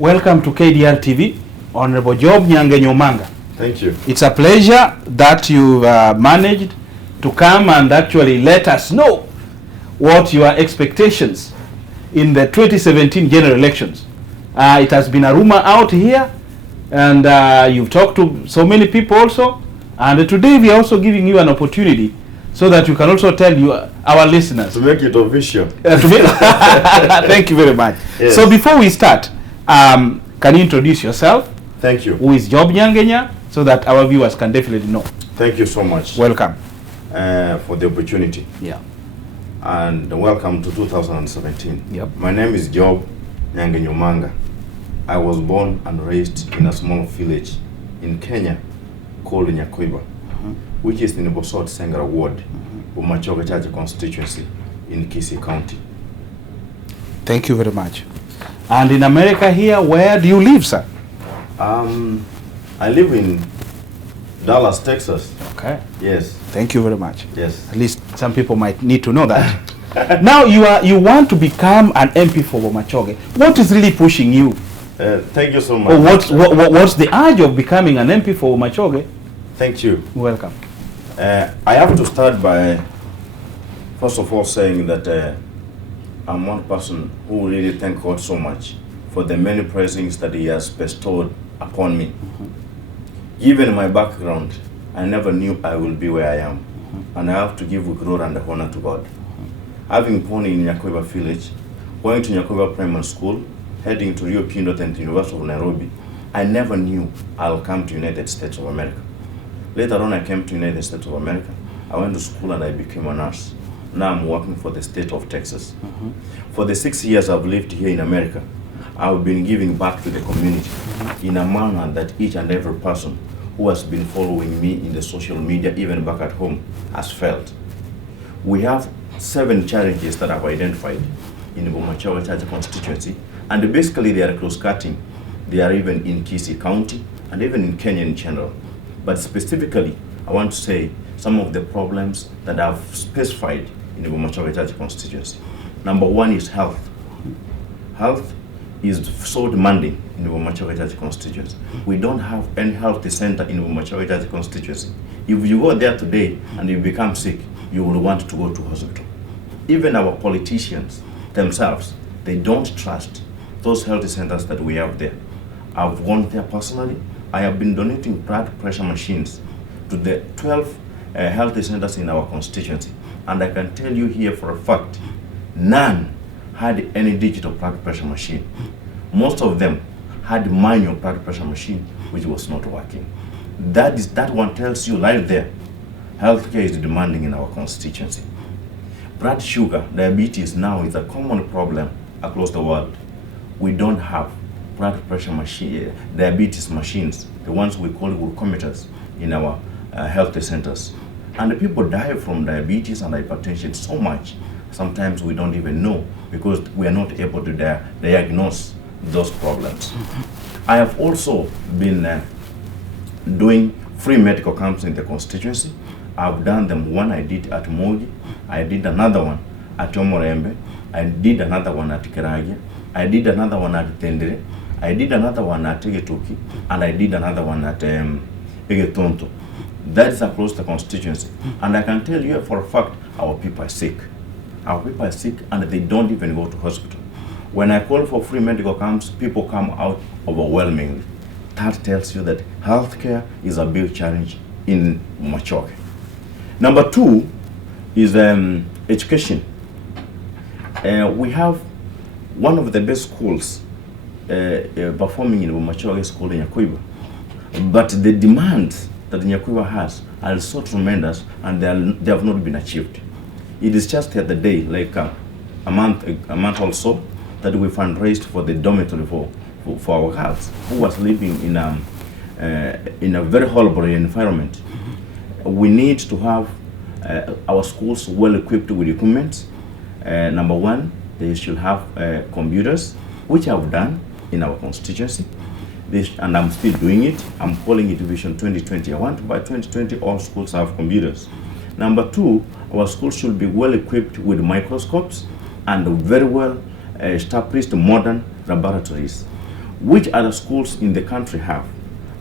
Welcome to KDR TV, Honorable Job Nyangenya Omanga. Thank you. It's a pleasure that you've managed to come and actually let us know what your expectations in the 2017 general elections. It has been a rumor out here, and you've talked to so many people also, and today we are also giving you an opportunity so that you can also tell our listeners. To make it official. Thank you very much. Yes. So before we start, can you introduce yourself? Thank you. Who is Job Nyangenya, so that our viewers can definitely know. Thank you so much. Welcome. For the opportunity. Yeah. And welcome to 2017. Yep. My name is Job Nyangenya Omanga. I was born and raised in a small village in Kenya called Nyakoiba, which is in the Bosot Sengara Ward, Bomachoge Church constituency in Kisii County. Thank you very much. And in America here, where do you live, sir? I live in Dallas, Texas. Okay. Yes. Thank you very much. Yes. At least some people might need to know that. Now you want to become an MP for Bomachoge. What is really pushing you? Thank you so much. Or what's the urge of becoming an MP for Bomachoge? Thank you. Welcome. I have to start by, first of all, saying that I'm one person who really thank God so much for the many blessings that He has bestowed upon me. Given my background, I never knew I will be where I am, and I have to give glory and honor to God. Having born in Nyakoiba village, going to Nyakoiba Primary School, heading to Rio Pinto and University of Nairobi, I never knew I'll come to United States of America. Later on, I came to United States of America. I went to school and I became a nurse. Now I'm working for the state of Texas. For the 6 years I've lived here in America, I've been giving back to the community in a manner that each and every person who has been following me in the social media, even back at home, has felt. We have 7 challenges that I've identified in the Bomachoge Church constituency, and basically they are close-cutting. They are even in Kisii County and even in Kenya in general. But specifically, I want to say some of the problems that I've specified in the Bomachoge Church constituency. Number 1 is health. Health is so demanding in the Bomachoge Church constituency. We don't have any health center in the Bomachoge Church constituency. If you go there today and you become sick, you will want to go to hospital. Even our politicians themselves, they don't trust those health centers that we have there. I've gone there personally. I have been donating blood pressure machines to the 12 health centers in our constituency. And I can tell you here for a fact, none had any digital blood pressure machine. Most of them had manual blood pressure machine, which was not working. That one tells you right there, healthcare is demanding in our constituency. Blood sugar, diabetes now is a common problem across the world. We don't have blood pressure machine, diabetes machines, the ones we call glucometers, in our health centers. And the people die from diabetes and hypertension so much, sometimes we don't even know because we are not able to diagnose those problems. I have also been doing free medical camps in the constituency. I've done them. One I did at Mogi, I did another one at Omorembe, I did another one at Kiragia, I did another one at Tendere, I did another one at Tegetoki, and I did another one at Egetonto. That is across the constituency. And I can tell you for a fact, our people are sick. Our people are sick and they don't even go to hospital. When I call for free medical camps, people come out overwhelmingly. That tells you that healthcare is a big challenge in Bomachoge. Number 2 is education. We have one of the best schools performing in Bomachoge school in Nyakoiba. But the demands that Nyakoiba has are so tremendous and they have not been achieved. It is just the other day, like a month or so, that we fundraised for the dormitory for our girls who was living in a very horrible environment. We need to have our schools well equipped with equipment. Number 1, they should have computers, which I've done in our constituency. And I'm still doing it. I'm calling it Vision 2020. I want by 2020 all schools have computers. Number 2, our schools should be well equipped with microscopes and very well established modern laboratories. which other schools in the country have,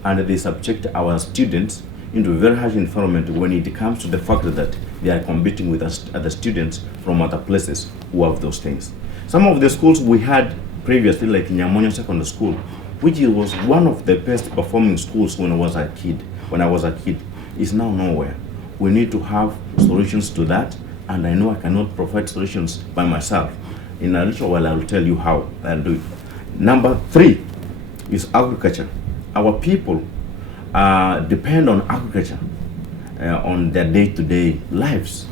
and they subject our students into a very harsh environment when it comes to the fact that they are competing with other students from other places who have those things. Some of the schools we had previously, like Nyangenya Secondary School, which was one of the best performing schools when I was a kid, is now nowhere. We need to have solutions to that, and I know I cannot provide solutions by myself. In a little while, I will tell you how I'll do it. Number 3 is agriculture. Our people depend on agriculture on their day-to-day lives.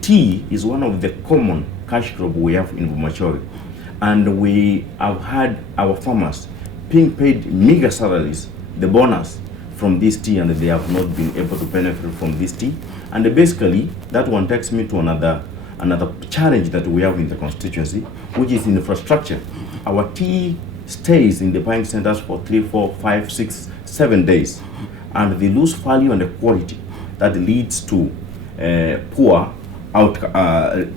Tea is one of the common cash crop we have in Bomachoge, and we have had our farmers being paid meager salaries, the bonus from this tea, and they have not been able to benefit from this tea. And basically, that one takes me to another challenge that we have in the constituency, which is infrastructure. Our tea stays in the buying centers for 3, 4, 5, 6, 7 days, and they lose value and the quality that leads to poor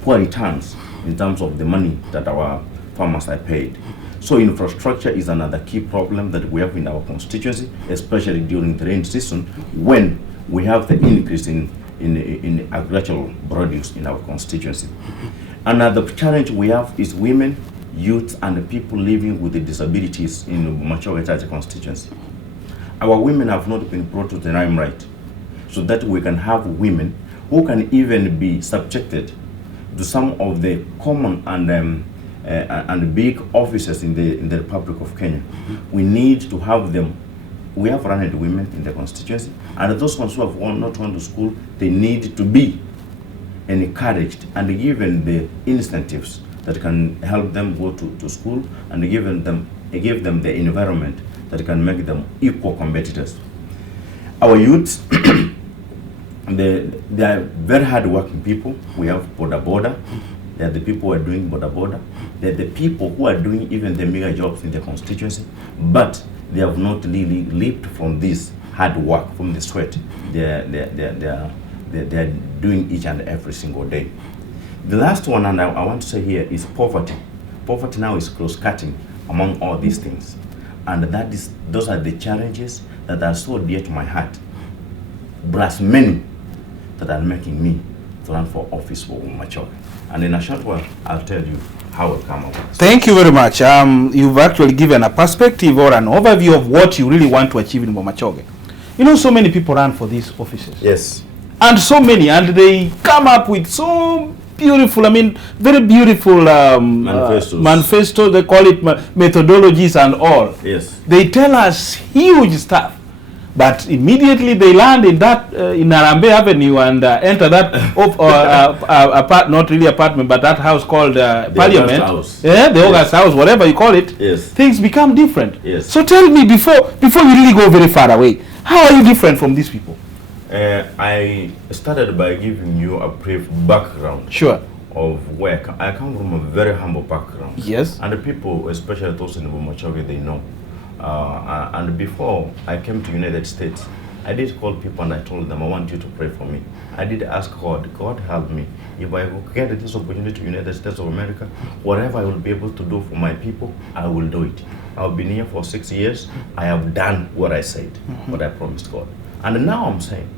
returns in terms of the money that our farmers are paid. So infrastructure is another key problem that we have in our constituency, especially during the rain season when we have the increase in agricultural produce in our constituency. Another challenge we have is women, youth, and people living with the disabilities in Bomachoge constituency. Our women have not been brought to the limelight, so that we can have women who can even be subjected to some of the common and big offices in the Republic of Kenya. We need to have them. We have running women in the constituency, and those ones who have not gone to school, they need to be encouraged and given the incentives that can help them go to school, and give them the environment that can make them equal competitors. Our youths, they are very hard-working people. We have border. They are the people who are doing border. They are the people who are doing even the mega jobs in the constituency, but they have not really lived from this hard work, from the sweat they are doing each and every single day. The last one, and I want to say here, is poverty. Poverty now is cross-cutting among all these things, and those are the challenges that are so dear to my heart, plus many that are making me to run for office for Bomachoge. And in a short while, I'll tell you how it come about. Thank you very much. You've actually given a perspective or an overview of what you really want to achieve in Bomachoge. You know, so many people run for these offices. Yes. And so many, and they come up with so beautiful, very beautiful manifestos. They call it methodologies and all. Yes. They tell us huge stuff. But immediately they land in that in Arambe Avenue and enter that not really apartment, but that house called Parliament. House. Yeah, the August House, whatever you call it. Yes. Things become different. Yes. So tell me, before you really go very far away, how are you different from these people? I started by giving you a brief background. Sure. Of where I come from, a very humble background. Yes. And the people, especially those in Bomachoge, they know. And before I came to United States, I did call people and I told them, I want you to pray for me. I did ask God help me. If I get this opportunity to United States of America, whatever I will be able to do for my people, I will do it. I've been here for 6 years. I have done what I said, what I promised God. And now I'm saying,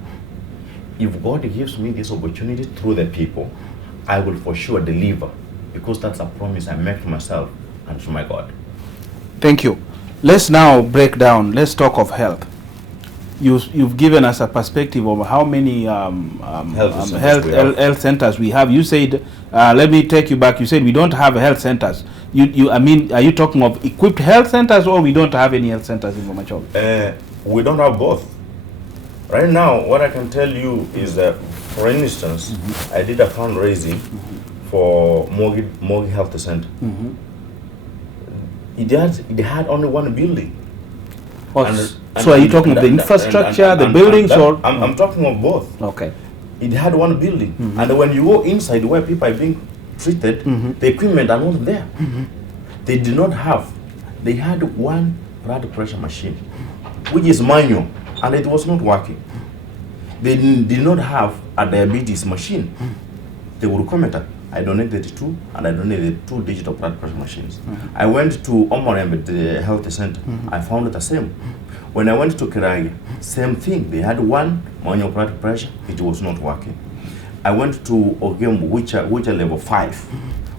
if God gives me this opportunity through the people, I will for sure deliver, because that's a promise I make to myself and to my God. Thank you. Let's now break down. Let's talk of health. You've given us a perspective of how many health centers we have. You said, let me take you back. You said we don't have health centers. Are you talking of equipped health centers, or we don't have any health centers in Bomachoge? We don't have both. Right now, what I can tell you is that, for instance, I did a fundraising for Mogi Health Center. It had only one building. So are you talking of the infrastructure, the buildings, or? I'm talking of both. Okay. It had one building, and when you go inside where people are being treated, the equipment are not there. They did not have. They had one blood pressure machine, which is manual, and it was not working. They did not have a diabetes machine, the glucometer, I donated 2, and I donated 2 digital blood pressure machines. I went to Omorembe, the health center. I found it the same. When I went to Kiragi, same thing. They had 1 manual blood pressure, it was not working. I went to Ogembu, which are level 5.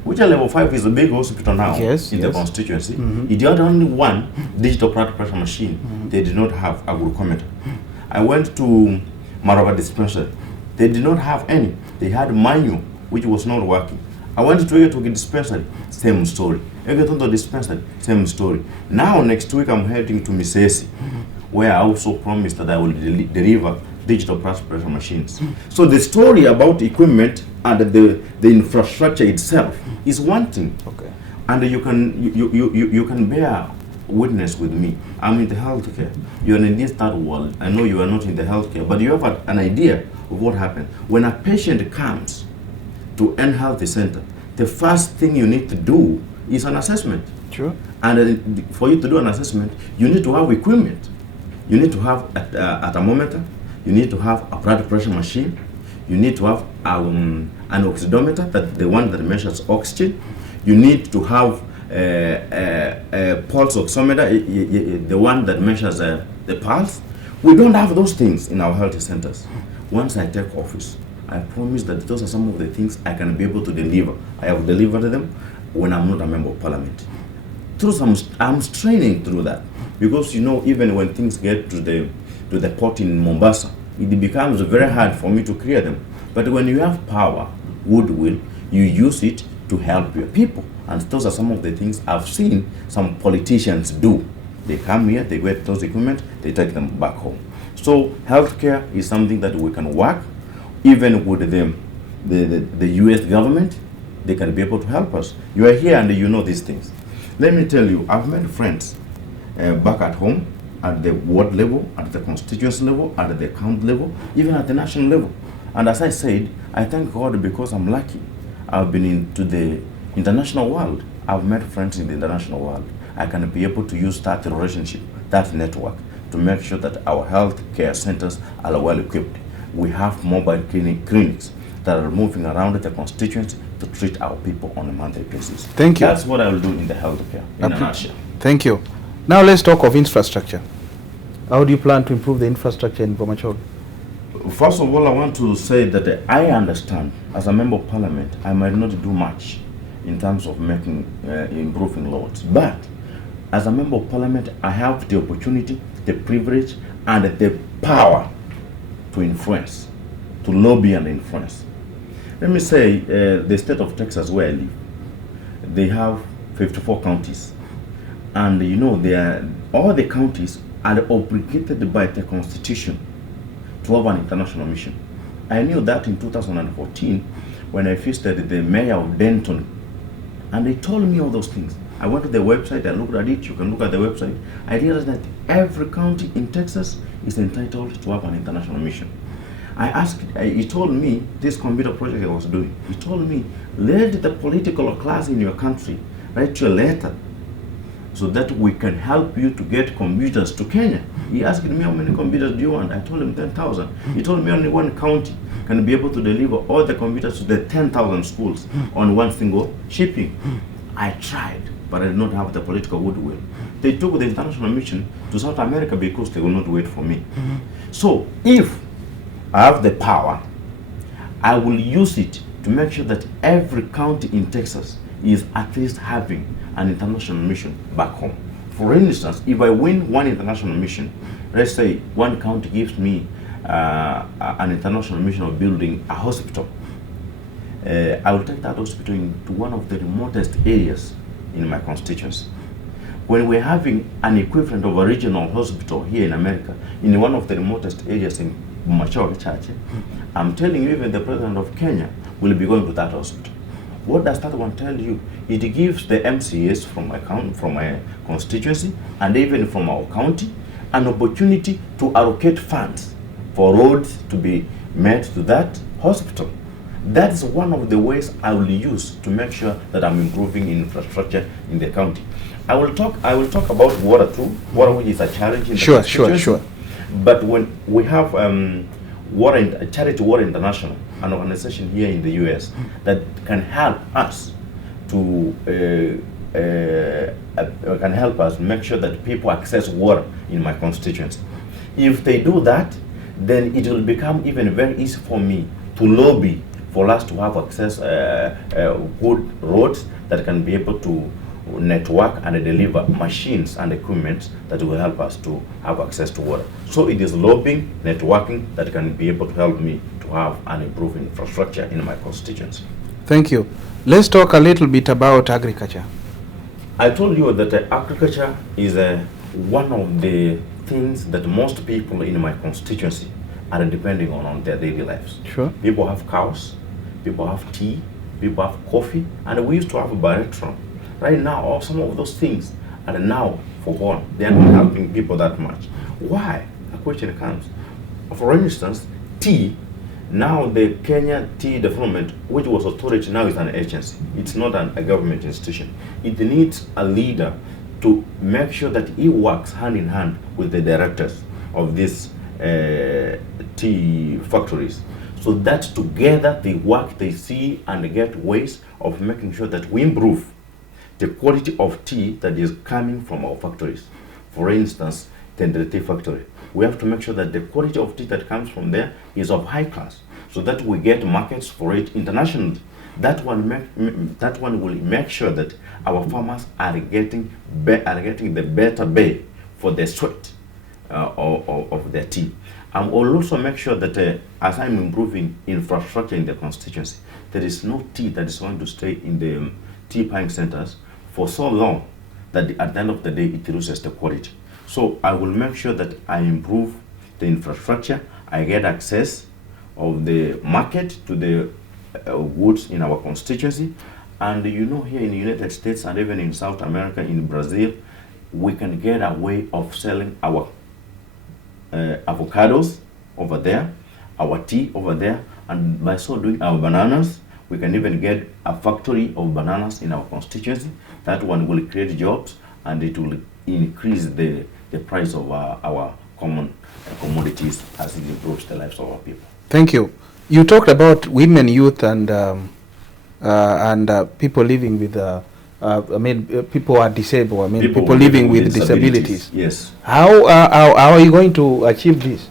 Which are level 5 is a big hospital now in the constituency. It had only 1 digital blood pressure machine. They did not have a glucometer. I went to Marava dispensary. They did not have any. They had manual, which was not working. I went to Egetoki dispensary, same story. Egetondo dispensary, same story. Now next week I'm heading to Misesi, where I also promised that I will deliver digital blood pressure machines. So the story about equipment and the infrastructure itself is one thing. Okay. And you can bear witness with me. I'm in the healthcare. You're in this third world. I know you are not in the healthcare, but you have an idea of what happens. When a patient comes to any health center, the first thing you need to do is an assessment. Sure. And for you to do an assessment, you need to have equipment. You need to have a thermometer. You need to have a blood pressure machine. You need to have an oxidometer, the one that measures oxygen. You need to have a pulse oximeter, the one that measures the pulse. We don't have those things in our health centers. Once I take office, I promise that those are some of the things I can be able to deliver. I have delivered them when I'm not a member of parliament. I'm straining through that, because even when things get to the port in Mombasa, it becomes very hard for me to clear them. But when you have power, goodwill, you use it to help your people. And those are some of the things I've seen some politicians do. They come here, they get those equipment, they take them back home. So healthcare is something that we can work, even with the US government. They can be able to help us. You are here and you know these things. Let me tell you, I've made friends back at home, at the ward level, at the constituency level, at the county level, even at the national level. And as I said, I thank God because I'm lucky. I've been into the international world. I've met friends in the international world. I can be able to use that relationship, that network, to make sure that our health care centers are well equipped. We have mobile clinics that are moving around the constituency to treat our people on a monthly basis. Thank you. That's what I will do in the healthcare, in a nutshell. Thank you. Now let's talk of infrastructure. How do you plan to improve the infrastructure in Bomachoge? First of all, I want to say that I understand, as a member of parliament, I might not do much in terms of improving roads. But as a member of parliament, I have the opportunity, the privilege, and the power to influence, to lobby and influence. Let me say, the state of Texas, where I live, they have 54 counties. And all the counties are obligated by the constitution to have an international mission. I knew that in 2014 when I visited the mayor of Denton, and they told me all those things. I went to the website, I looked at it, you can look at the website. I realized that every county in Texas is entitled to have an international mission. I asked, he told me, this computer project I was doing, he told me, let the political class in your country write you a letter so that we can help you to get computers to Kenya. He asked me, how many computers do you want? I told him 10,000. He told me only one county can be able to deliver all the computers to the 10,000 schools on one single shipping. I tried, but I did not have the political goodwill. They took the international mission to South America because they will not wait for me. So if I have the power, I will use it to make sure that every county in Texas is at least having an international mission back home. For instance, if I win one international mission, let's say one county gives me an international mission of building a hospital, I will take that hospital into one of the remotest areas in my constituency. When we're having an equivalent of a regional hospital here in America, in one of the remotest areas in Bomachoge, I'm telling you, even the president of Kenya will be going to that hospital. What does that one tell you? It gives the MCAs from my constituency and even from our county an opportunity to allocate funds for roads to be made to that hospital. That's one of the ways I will use to make sure that I'm improving infrastructure in the county. I will talk about water too. Water, which is a challenge in the constituency. Sure. But when we have Charity Water International, an organization here in the U.S. that can help us to can help us make sure that people access water in my constituency. If they do that, then it will become even very easy for me to lobby for us to have access good roads that can be able to network and deliver machines and equipment that will help us to have access to water. So it is lobbying, networking that can be able to help me to have an improved infrastructure in my constituency. Thank you. Let's talk a little bit about agriculture. I told you that agriculture is one of the things that most people in my constituency are depending on their daily lives. Sure. People have cows, people have tea, people have coffee, and we used to have a baritron. Right now, all some of those things are now forgone. They are not helping people that much. Why? A question comes. For instance, tea. Now the Kenya Tea Development, which was authority, now is an agency. It's not a government institution. It needs a leader to make sure that he works hand in hand with the directors of these tea factories, so that together they work, they see and get ways of making sure that we improve the quality of tea that is coming from our factories. For instance, the tea factory, we have to make sure that the quality of tea that comes from there is of high class, so that we get markets for it internationally. That one will make sure that our farmers are getting the better pay for the sweat of their tea. And will also make sure that as I'm improving infrastructure in the constituency, there is no tea that is going to stay in the tea buying centers for so long that at the end of the day it loses the quality. So I will make sure that I improve the infrastructure, I get access of the market to the goods in our constituency. And you know, here in the United States and even in South America, in Brazil, we can get a way of selling our avocados over there, our tea over there, and by so doing our bananas, we can even get a factory of bananas in our constituency. That one will create jobs and it will increase the price of our common commodities as it improves the lives of our people. Thank you. You talked about women, youth, and people living with, people who are disabled. People living with disabilities. Yes. How are you going to achieve this?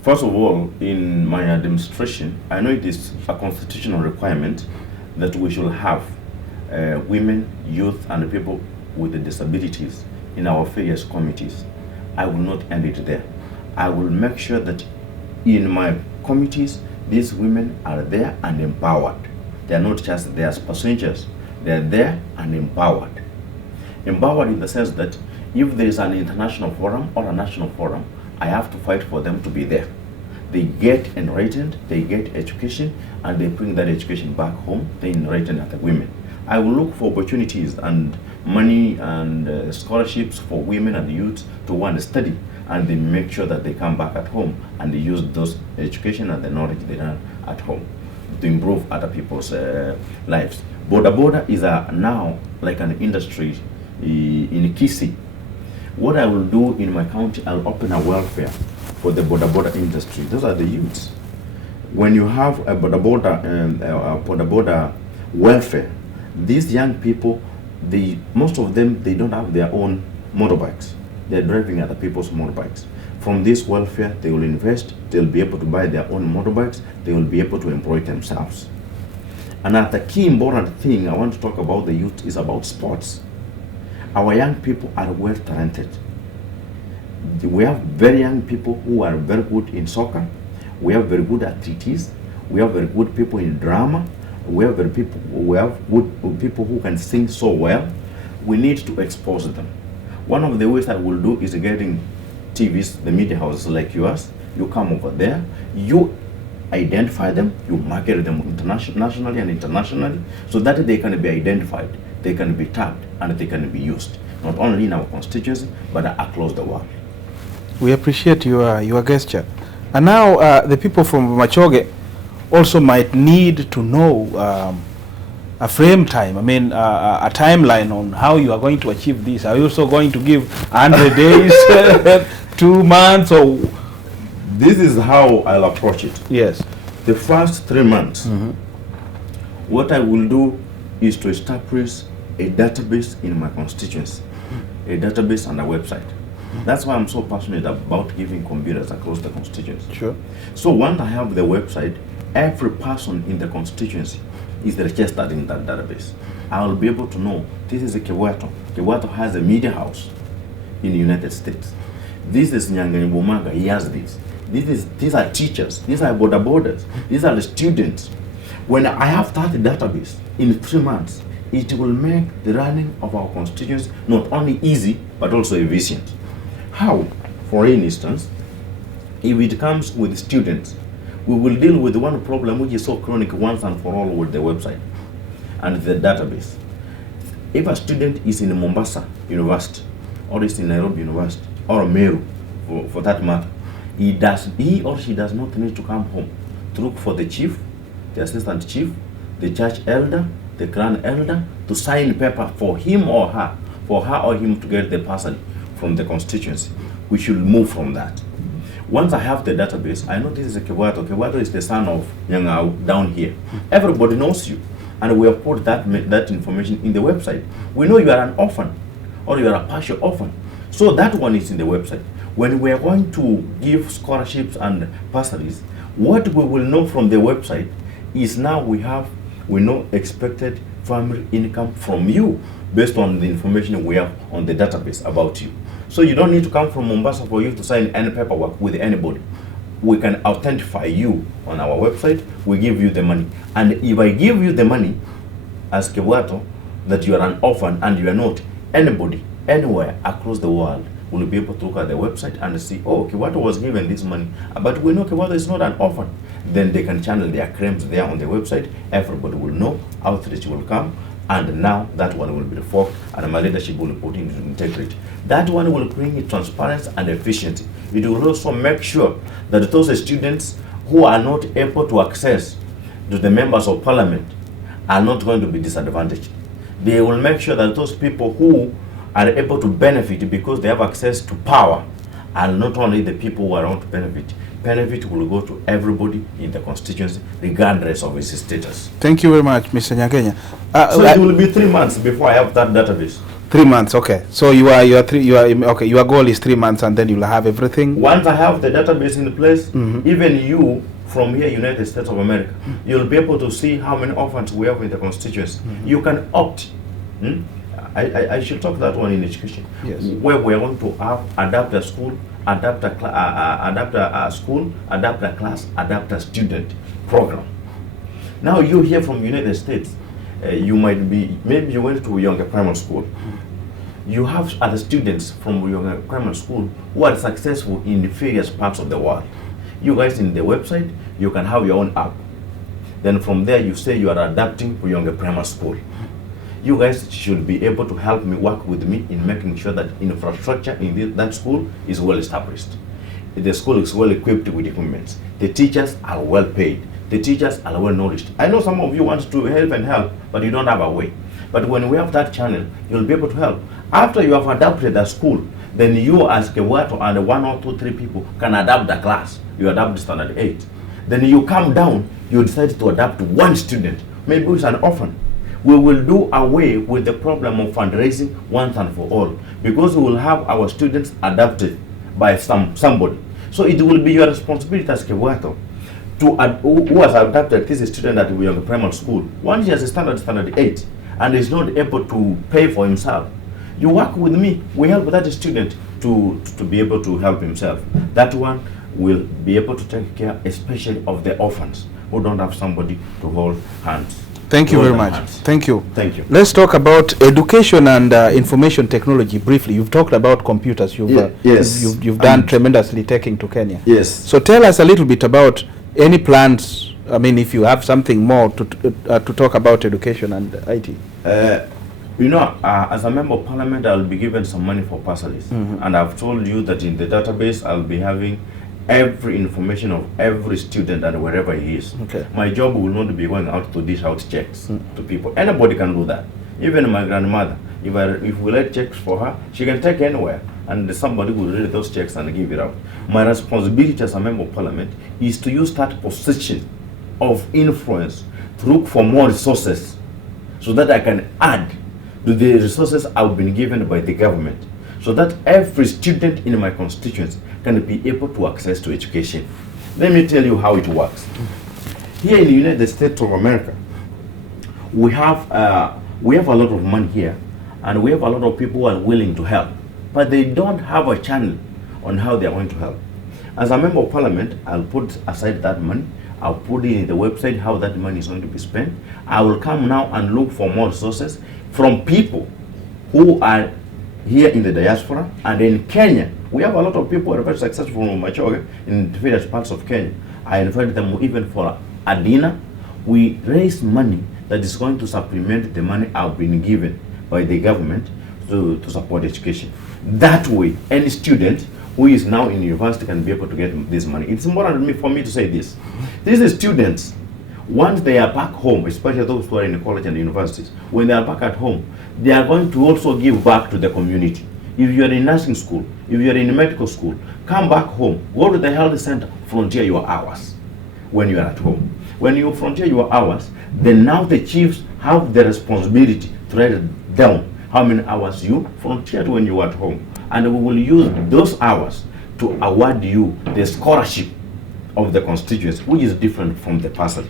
First of all, in my administration, I know it is a constitutional requirement that we should have women, youth, and people with disabilities in our various committees. I will not end it there. I will make sure that in my committees, these women are there and empowered. They are not just there as passengers. They are there and empowered. Empowered in the sense that if there is an international forum or a national forum, I have to fight for them to be there. They get enlightened, they get education, and they bring that education back home. They enlighten other women. I will look for opportunities and money and scholarships for women and youth to want to study, and they make sure that they come back at home and they use those education and the knowledge they learn at home to improve other people's lives. Boda is now like an industry in Kisi. What I will do in my county, I'll open a welfare for the boda industry. Those are the youths. When you have a boda welfare, these young people, most of them, they don't have their own motorbikes. They're driving other people's motorbikes. From this welfare, they will invest, they'll be able to buy their own motorbikes, they will be able to employ themselves. Another key important thing I want to talk about the youth is about sports. Our young people are well talented. We have very young people who are very good in soccer. We have very good athletes. We have very good people in drama. We have good people who can sing so well. We need to expose them. One of the ways I will do is getting TVs, the media houses like yours. You come over there, you identify them, you market them nationally and internationally, so that they can be identified, they can be tagged, and they can be used, not only in our constituency, but across the world. We appreciate your gesture. And now the people from Bomachoge also might need to know a frame time, a timeline on how you are going to achieve this. Are you also going to give 100 days, 2 months, or This is how I'll approach it. Yes. The first 3 months, what I will do is to establish a database in my constituency, a database and a website. That's why I'm so passionate about giving computers across the constituency. Sure. So once I have the website, every person in the constituency is registered in that database. I will be able to know this is a Kewato. Kewato has a media house in the United States. This is Nyangenya Omanga, he has this. These are teachers, these are borders, these are the students. When I have that database in 3 months, it will make the running of our constituency not only easy, but also efficient. How? For instance, if it comes with students, we will deal with one problem which is so chronic once and for all with the website and the database. If a student is in Mombasa University, or is in Nairobi University, or Meru, for that matter, he or she does not need to come home to look for the chief, the assistant chief, the church elder, the grand elder, to sign paper for him or her, or him to get the person from the constituency. We should move from that. Once I have the database, I know this is a Kewato. Kewato is the son of Nyangao down here. Everybody knows you. And we have put that information in the website. We know you are an orphan, or you are a partial orphan. So that one is in the website. When we are going to give scholarships and bursaries, what we will know from the website is now we know expected family income from you based on the information we have on the database about you. So you don't need to come from Mombasa for you to sign any paperwork with anybody. We can authentify you on our website, we give you the money. And if I give you the money as Kewato, that you are an orphan and you are not, anybody, anywhere across the world will be able to look at the website and see, oh, Kewato was given this money, but we know Kewato is not an orphan. Then they can channel their claims there on the website. Everybody will know, outreach will come, and now that one will be reformed and my leadership will put into integrity. That one will bring transparency and efficiency. It will also make sure that those students who are not able to access to the members of parliament are not going to be disadvantaged. They will make sure that those people who are able to benefit because they have access to power, and not only the people who are going to benefit. Benefit will go to everybody in the constituency, regardless of his status. Thank you very much, Mr. Nyangenya. So it will be 3 months before I have that database. 3 months, okay. So your goal is 3 months, and then you'll have everything. Once I have the database in place, even you from here, United States of America, you'll be able to see how many orphans we have in the constituency. You can opt. I should talk that one in education. Yes. Where we are going to adapt a school, adapt a class, adapt a student program. Now you here from United States, you might be, maybe you went to a younger primary school. You have other students from younger primary school who are successful in various parts of the world. You guys in the website, you can have your own app. Then from there you say you are adapting to younger primary school. You guys should be able to help me, work with me in making sure that infrastructure in that school is well established. The school is well equipped with equipment. The teachers are well paid. The teachers are well knowledge. I know some of you want to help, but you don't have a way. But when we have that channel, you'll be able to help. After you have adapted the school, then you as Kewato and 1 or 2, 3 people can adapt the class. You adapt the standard 8. Then you come down, you decide to adapt one student. Maybe it's an orphan. We will do away with the problem of fundraising once and for all, because we will have our students adapted by somebody. So it will be your responsibility as Kewato who has adapted this student that we are in primary school. Once he has a standard 8 and is not able to pay for himself, you work with me. We help that student to be able to help himself. That one will be able to take care especially of the orphans who don't have somebody to hold hands. Thank you very much. Thank you. Thank you. Let's talk about education and information technology briefly. You've talked about computers. You've done tremendously taking to Kenya. Yes. So tell us a little bit about any plans. I mean, if you have something more to talk about education and IT. As a member of parliament, I'll be given some money for bursaries. And I've told you that in the database, I'll be having every information of every student and wherever he is. Okay. My job will not be going out to dish out checks to people. Anybody can do that. Even my grandmother, if we let checks for her, she can take anywhere and somebody will read those checks and give it out. My responsibility as a member of parliament is to use that position of influence to look for more resources so that I can add to the resources I've been given by the government, so that every student in my constituency can be able to access to education. Let me tell you how it works. Here in the United States of America, we have a lot of money here, and we have a lot of people who are willing to help, but they don't have a channel on how they are going to help. As a member of parliament, I'll put aside that money. I'll put it in the website how that money is going to be spent. I will come now and look for more resources from people who are here in the diaspora. And in Kenya, we have a lot of people who are very successful in Bomachoge in various parts of Kenya. I invited them even for a dinner. We raise money that is going to supplement the money I've been given by the government to support education. That way, any student who is now in university can be able to get this money. It's important for me to say this. These students, once they are back home, especially those who are in the college and universities, when they are back at home, they are going to also give back to the community. If you are in nursing school, if you are in medical school, come back home, go to the health center, frontier your hours when you are at home. When you frontier your hours, then now the chiefs have the responsibility to write down how many hours you frontiered when you were at home. And we will use those hours to award you the scholarship of the constituency, which is different from the person.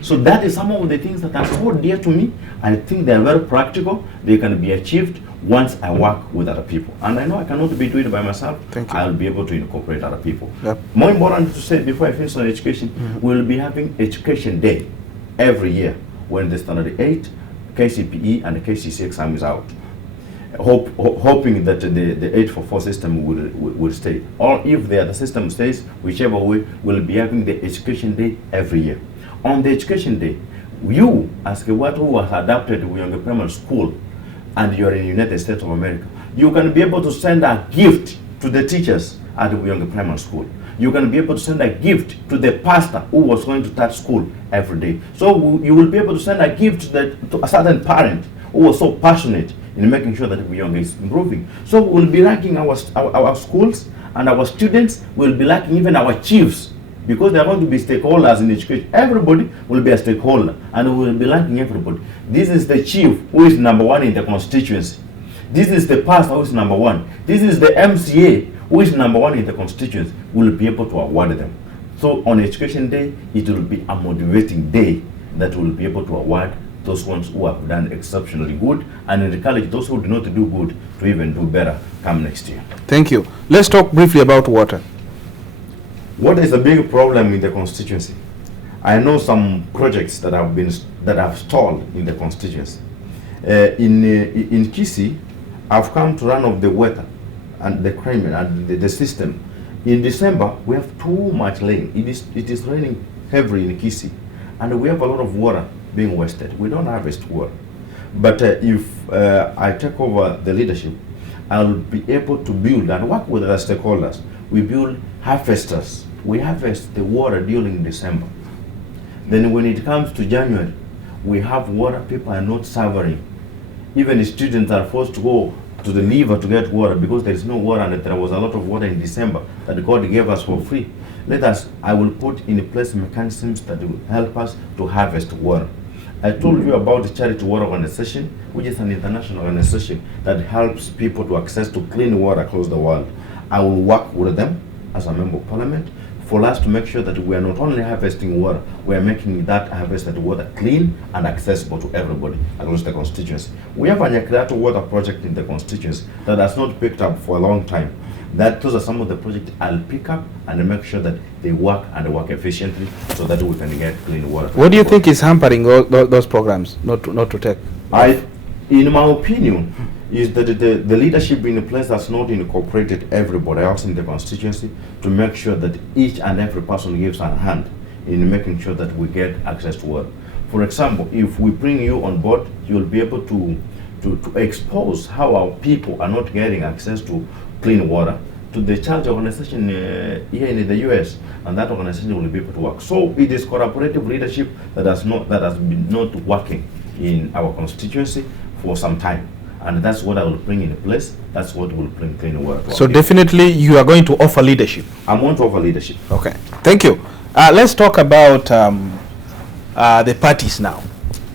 So that is some of the things that are so dear to me. I think they are very practical. They can be achieved once I work with other people. And I know I cannot be doing it by myself. I'll be able to incorporate other people. Yep. More important to say, before I finish on education, we'll be having Education Day every year when the Standard 8, KCPE, and the KCC exam is out. Hoping that the 844 system will stay. Or if the other system stays, whichever way, we'll be having the Education Day every year. On the Education Day, you, as a what who was adapted to Younger Primary School, and you're in the United States of America, you can be able to send a gift to the teachers at the Younger Primary School. You can be able to send a gift to the pastor who was going to that school every day. So you will be able to send a gift to a certain parent who was so passionate in making sure that Uyonga is improving. So we'll be ranking our schools, and our students will be ranking even our chiefs, because they are going to be stakeholders in education. Everybody will be a stakeholder, and we will be ranking everybody. This is the chief who is number one in the constituency. This is the pastor who is number one. This is the MCA who is number one in the constituency. We will be able to award them. So on Education Day, it will be a motivating day that will be able to award those ones who have done exceptionally good, and encourage those who do not do good to even do better come next year. Thank you. Let's talk briefly about water. Water is a big problem in the constituency. I know some projects that have stalled in the constituency. In Kisii, I've come to run off the water and the crime and the system. In December, we have too much rain. It is raining heavily in Kisii, and we have a lot of water being wasted. We don't harvest water. But if I take over the leadership, I'll be able to build and work with the stakeholders. We build harvesters. We harvest the water during December. Then when it comes to January, we have water. People are not suffering. Even the students are forced to go to the river to get water because there is no water, and there was a lot of water in December that God gave us for free. I will put in place mechanisms that will help us to harvest water. I told you about the Charity Water Organization, which is an international organization that helps people to access to clean water across the world. I will work with them as a member of parliament for us to make sure that we are not only harvesting water, we are making that harvested water clean and accessible to everybody across the constituency. We have a Nyakirato water project in the constituency that has not picked up for a long time. Those are some of the projects I'll pick up and make sure that they work and work efficiently so that we can get clean water. What do you think is hampering those programs not to take? In my opinion, is that the leadership in place has not incorporated everybody else in the constituency to make sure that each and every person gives a hand in making sure that we get access to water. For example, if we bring you on board, you'll be able to expose how our people are not getting access to clean water to the charge organization here in the US, and that organization will be able to work. So it is collaborative leadership that has been not working in our constituency for some time. And that's what I will bring in place. That's what will bring clean water. So definitely you are going to offer leadership. I'm going to offer leadership. Okay, thank you. Let's talk about the parties now.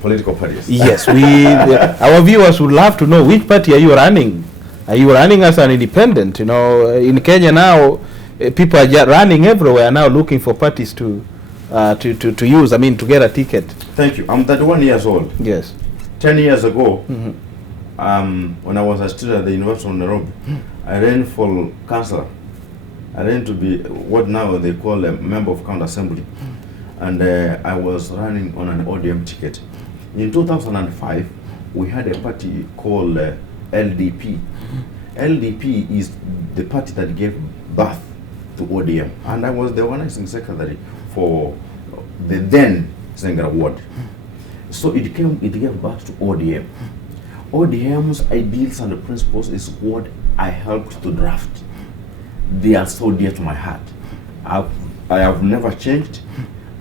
Political parties. Yes, our viewers would love to know, which party are you running? Are you running as an independent? You know, in Kenya now, people are running everywhere now, looking for parties to use. I mean, to get a ticket. Thank you. I'm 31 years old. Yes. 10 years ago, when I was a student at the University of Nairobi, I ran for councillor. I ran to be what now they call a member of county assembly, and I was running on an ODM ticket. In 2005, we had a party called LDP. LDP is the party that gave birth to ODM, and I was the organizing secretary for the then Sengara Ward. So it gave birth to ODM. ODM's ideals and principles is what I helped to draft. They are so dear to my heart. I have never changed.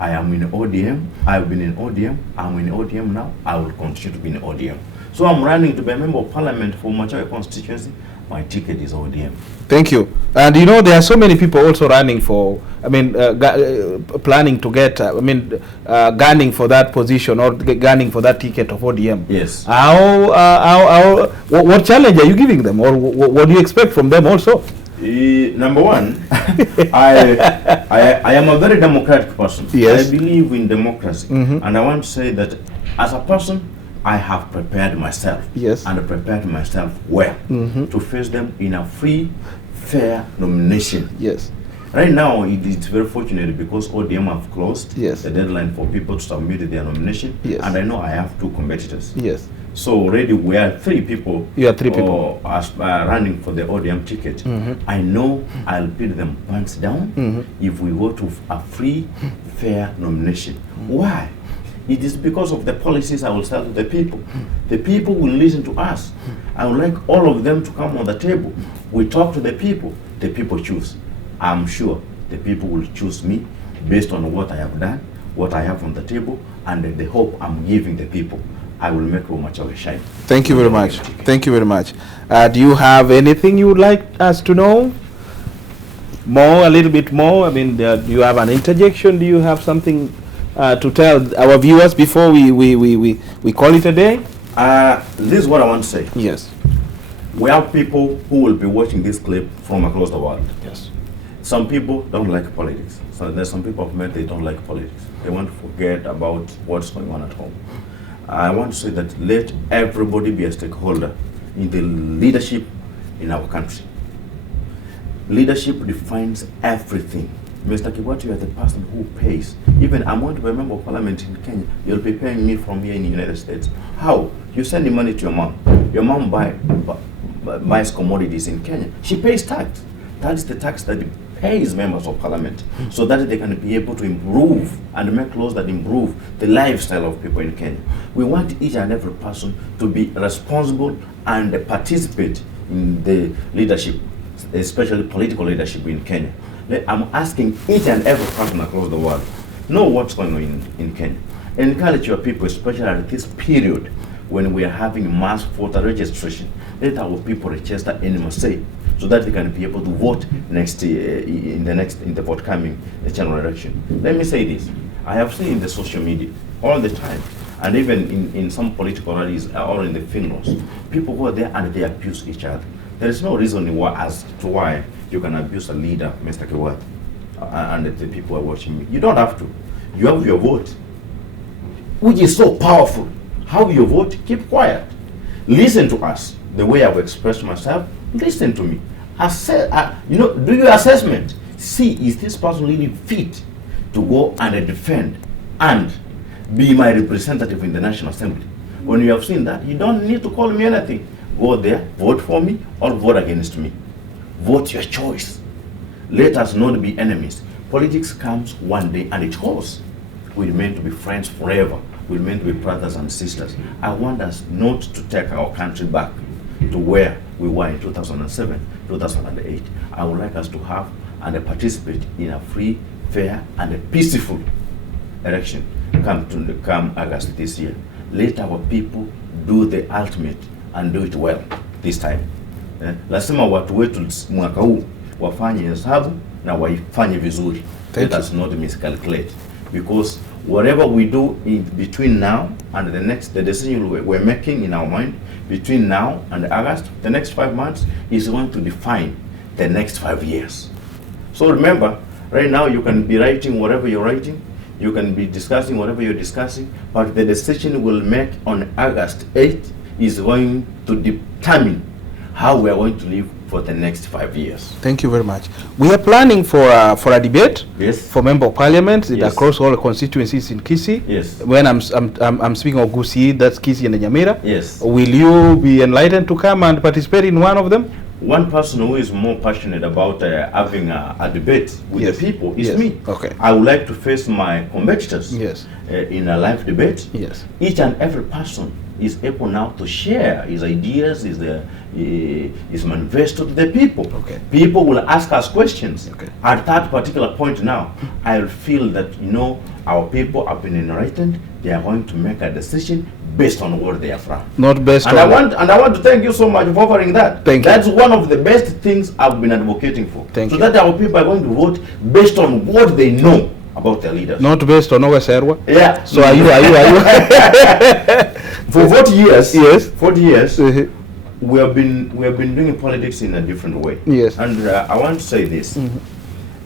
I am in ODM. I've been in ODM. I'm in ODM now. I will continue to be in ODM. So I'm running to be a member of parliament for Machoge constituency. My ticket is ODM. Thank you. And you know, there are so many people also running for, I mean, planning to get, gunning for that position or gunning for that ticket of ODM. Yes. What challenge are you giving them, or what do you expect from them also? Number one, I am a very democratic person. Yes. I believe in democracy. And I want to say that as a person, I have prepared myself. Yes. And prepared myself well to face them in a free, fair nomination. Yes. Right now, it's very fortunate because ODM have closed Yes. the deadline for people to submit their nomination. Yes. And I know I have 2 competitors. Yes. So already we are 3 people. You are 3 people. Running for the ODM ticket. I know I'll beat them pants down if we go to a free, fair nomination. Why? It is because of the policies I will sell to the people. The people will listen to us. I would like all of them to come on the table. We talk to the people choose. I'm sure the people will choose me based on what I have done, what I have on the table, and the hope I'm giving the people. I will make Bomachoge shine. Thank you very much. Thank you very much. Do you have anything you would like us to know? More, a little bit more? I mean, do you have an interjection? Do you have something to tell our viewers before we call it a day? This is what I want to say. Yes. We have people who will be watching this clip from across the world. Yes. Some people don't like politics. So there's some people I've met, they don't like politics. They want to forget about what's going on at home. I want to say that let everybody be a stakeholder in the leadership in our country. Leadership defines everything. Mr. Kiwatu, you are the person who pays. Even I'm going to be a member of parliament in Kenya. You'll be paying me from here in the United States. How? You send the money to your mom. Your mom buys commodities in Kenya. She pays tax. That is the tax that pays members of parliament so that they can be able to improve and make laws that improve the lifestyle of people in Kenya. We want each and every person to be responsible and participate in the leadership, especially political leadership in Kenya. I'm asking each and every person across the world, know what's going on in Kenya. Encourage your people, especially at this period when we are having mass voter registration. Let our people register and say, so that they can be able to vote next in the forthcoming general election. Let me say this: I have seen in the social media all the time, and even in some political rallies or in the funerals, people go there and they abuse each other. There is no reason as to why you can abuse a leader, Mr. Kiwat, and the people are watching me. You don't have to. You have your vote, which is so powerful. Have your vote, keep quiet. Listen to us. The way I've expressed myself, listen to me. Do your assessment. See, is this person really fit to go and defend and be my representative in the National Assembly? When you have seen that, you don't need to call me anything. Go there, vote for me or vote against me. Vote your choice. Let us not be enemies. Politics comes one day and it goes. We're meant to be friends forever. We're meant to be brothers and sisters. I want us not to take our country back to where we were in 2007, 2008. I would like us to have and participate in a free, fair, and a peaceful election come August this year. Let our people do the ultimate and do it well this time. Lazima watu wetu mwaka huu wafanye hesabu na waifanye vizuri. Let us not miscalculate, because whatever we do in between now and the decision we're making in our mind between now and August, the next 5 months is going to define the next 5 years. So remember, right now you can be writing whatever you're writing, you can be discussing whatever you're discussing, but the decision we'll make on August 8th is going to determine how we are going to live for the next 5 years. Thank you very much. We are planning for a debate. Yes. For member of parliament, yes, across all the constituencies in Kisii. Yes. When I'm speaking of Gusii, that's Kisii and Nyamira. Yes. Will you be enlightened to come and participate in one of them? One person who is more passionate about having a debate with yes, the people is yes, me. Okay. I would like to face my competitors. Yes. In a live debate. Yes. Each and every person is able now to share his ideas, his manifesto to the people. Okay. People will ask us questions. Okay. At that particular point now, I feel that, you know, our people have been enlightened. They are going to make a decision based on where they are from. Not based and on... I want to thank you so much for offering that. Thank you. That's one of the best things I've been advocating for. Thank you. So that our people are going to vote based on what they know about their leaders. Not based on our server. Yeah. So are you? For 40 years. Yes. 40 years. We have been doing politics in a different way. Yes. And I want to say this.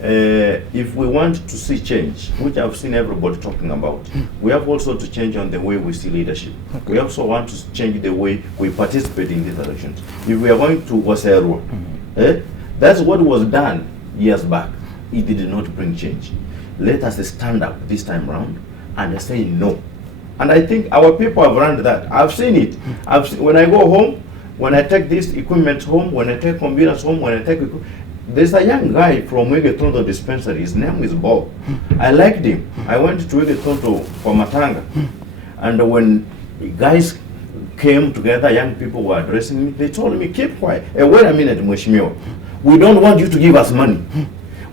If we want to see change, which I've seen everybody talking about, we have also to change on the way we see leadership. Okay. We also want to change the way we participate in these elections. If we are going to Waserwa, that's what was done years back. It did not bring change. Let us stand up this time round and say no. And I think our people have learned that. I've seen it. When I go home, when I take this equipment home, when I take computers home, when I take... There's a young guy from Wegetondo dispensary. His name is Bob. I liked him. I went to Wegetondo for Matanga. And when guys came together, young people were addressing me, they told me, keep quiet. Wait a minute, Mweshimiwa. We don't want you to give us money.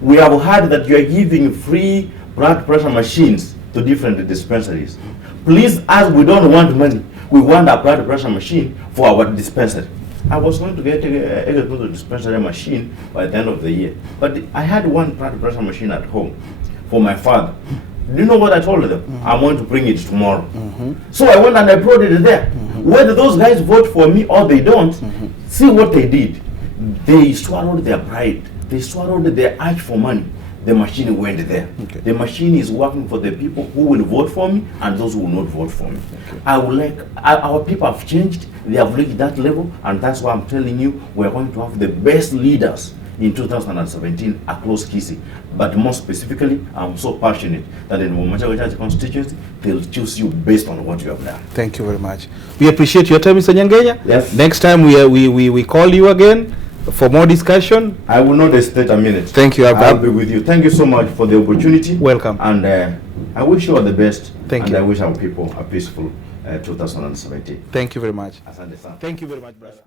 We have heard that you are giving free blood pressure machines to different dispensaries. Please, as we don't want money, we want a blood pressure machine for our dispensary. I was going to get a dispensary machine by the end of the year. But I had one blood pressure machine at home for my father. Do you know what I told them? I'm going to bring it tomorrow. So I went and I brought it there. Whether those guys vote for me or they don't, see what they did. They swallowed their pride. They swallowed their urge for money. The machine went there. Okay. The machine is working for the people who will vote for me and those who will not vote for me. Okay. I would like, our people have changed. They have reached that level, and that's why I'm telling you, we're going to have the best leaders in 2017 across Kisii. But more specifically, I'm so passionate that in Bomachoge constituency, they'll choose you based on what you have done. Thank you very much. We appreciate your time, Mr. Nyangenya. Yes. Next time we call you again for more discussion. I will not hesitate a minute. Thank you. I'll be with you. Thank you so much for the opportunity. Welcome. And I wish you all the best. Thank you. And I wish our people a peaceful 2017. Thank you very much. Asante sana. Thank you very much, brother.